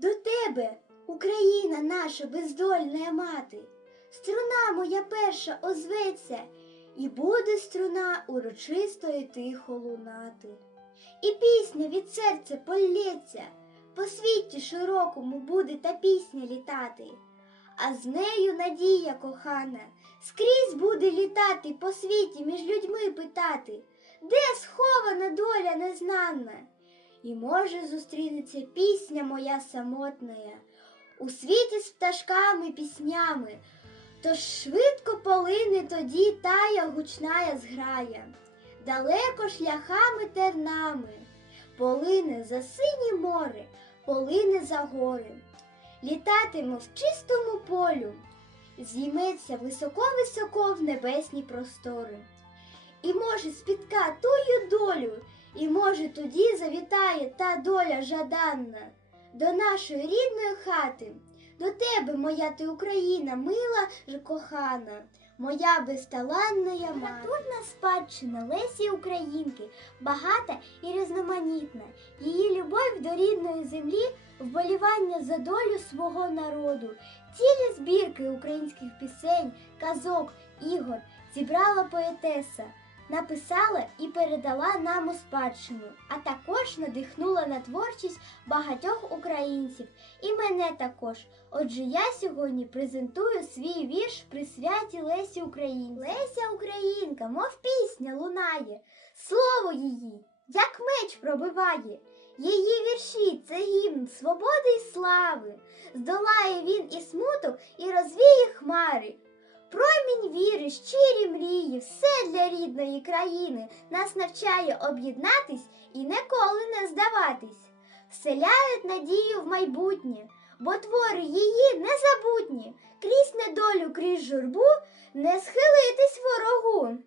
До тебе, Україна наша бездольна мати, струна моя перша озветься, і буде струна урочисто і тихо лунати. І пісня від серця полється, по світі широкому буде та пісня літати, а з нею надія кохана, скрізь буде літати по світі між людьми питати, де схована доля незнана. І може зустрінеться пісня моя самотная. У світі з пташками піснями, тож швидко полине тоді тая гучная зграя, далеко шляхами тернами, полине за синє море, полине за гори, літатиме в чистому полю, зійметься високо-високо в небесні простори. І може спітка тую долю, і може тоді завітає та доля жаданна. До нашої рідної хати, до тебе, моя ти Україна, мила ж кохана, моя безталанна я Літературна спадщина Лесі Українки багата і різноманітна. Її любов до рідної землі, вболівання за долю свого народу, цілі збірки українських пісень, казок, ігор зібрала поетеса написала і передала нам у спадщину, а також надихнула на творчість багатьох українців і мене також. Отже, я сьогодні презентую свій вірш при святі Лесі Українки. Леся Українка, мов пісня лунає, слово її, як меч пробиває. Її вірші це гімн свободи й слави. Здолає він і смуток, і розвіє хмари. Промінь віри, щирі мрії, рідної країни нас навчає об'єднатись і ніколи не здаватись. Вселяють надію в майбутнє, бо твори її незабутні, крізь недолю, крізь журбу, не схилитись ворогу.